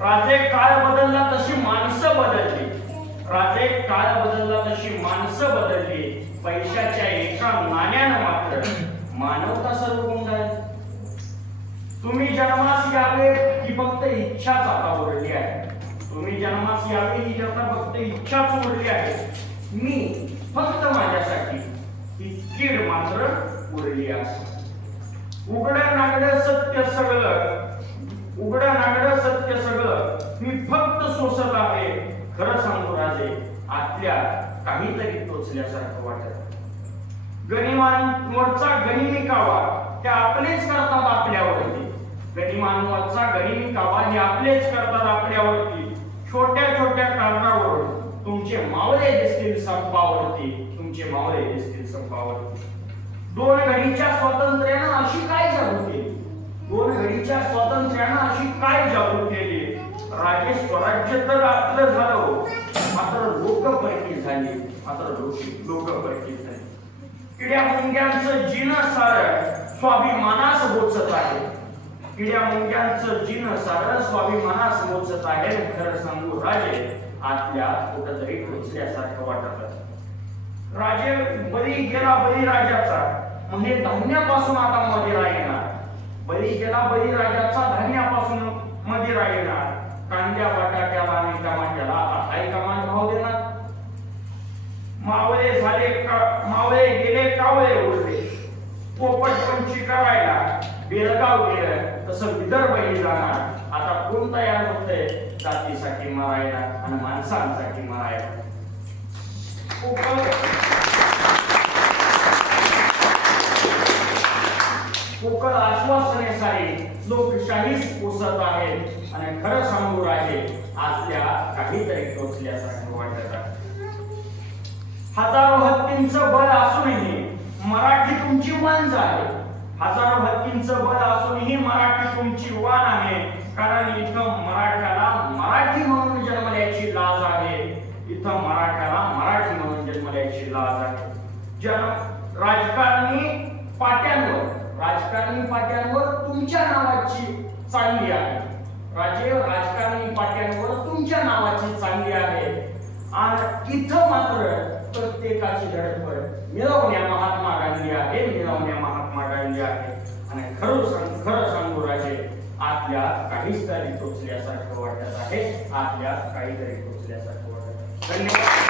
राजे काळ बदलला तशी माणसं बदलली. राजे काळ बदलला तशी माणसं बदलली. पैशाच्या एका नाण्यानं मात्र मानवता सर्व गुंडाळली. तुम्ही जन्मास यावे ही फक्त इच्छाच आता उरली आहे. तुम्ही जन्मास यावे ही आता फक्त इच्छाच उरली आहे. मी फक्त माझ्यासाठी ही कीड मात्र उरली आहे. उघडं नागडं सत्य सगळं, उघडं नागडं सत्य सगळं मी फक्त सोसत आहे. खरं सांगू राजे, आतल्या काहीतरी टोचल्यासारखं वाटत. गनिमांवरचा गनिमी कावा ते आपलेच करतात आपल्यावरती. गनिमांवरचा गनिमी कावा हे आपलेच करतात आपल्यावरती. छोट्या छोट्या कारणावरून तुमचे मावळे दिसतील संपावरती. तुमचे मावळे दिसतील संपावरती. दोन घडीच्या स्वातंत्र्यानं अशी काय जागृत केली? दोन घडीच्या स्वातंत्र्यानं अशी काय जागृत केली? राजे स्वराज्य तर आपलं झालं, मात्र लोक परकी झाली. मात्र लोक परकी झाली. किड्या मुंग्यांचं जीर्ण सारं स्वाभिमानास बोचत आहे. किड्या मुंग्यांचं जीर्ण सारं स्वाभिमानास बोचत आहे. खरं सांगू राजे, आतल्या कुठंतरी टोचल्यासारखं वाटत. राजे बळी गेला बळीराजाचा, म्हणजे धान्यापासून आता मदिरा येणार. बळी गेला बळीराजाचा, धान्यापासून मदिरा येणार. कांद्या बटाट्याला आणि टमाट्याला हाय कमान भाव देणार. मावळे झाले मावळे गेले कावळे उरले. पोपट पंची करायला बेळगाव गेलं तसं विदर्भही जाणार. आता कोण तयार होतंय जातीसाठी मरायला आणि माणसांसाठी मरायला? कोकळ आश्वासने सारी लोकशाहीच पोसत आहेत. आणि खरं सांगू राजे, आतल्या काहीतरी टोचल्यासारखं वाटत आहे. हजारो हत्तींचं बळ असूनही मराठी तुमची वांज आहे. हजारो हत्तींचं बळ असूनही मराठी तुमची वाण आहे. कारण इथं मराठ्याला मराठी म्हणून जन्मल्याची लाज आहे. इथं मराठ्याला मराठी म्हणून जन्मल्याची लाज आहे. राजकारणी पाट्यांवर तुमच्या नावाची चांगली आहे. राजे राजकारणी पाट्यांवर तुमच्या नावाची चांगली आहे. आणि इथं मात्र प्रत्येकाची धडपड मिळवण्या महात्मा गांधी आहे. मिळवण्या महात्मा गांधी आहे. आणि खरं सांगू राजे, आतल्या काहीतरी टोचल्यासारखं वाटत आहे. आतल्या काहीतरी टोचल्यासारखं वाटत आहे. धन्यवाद.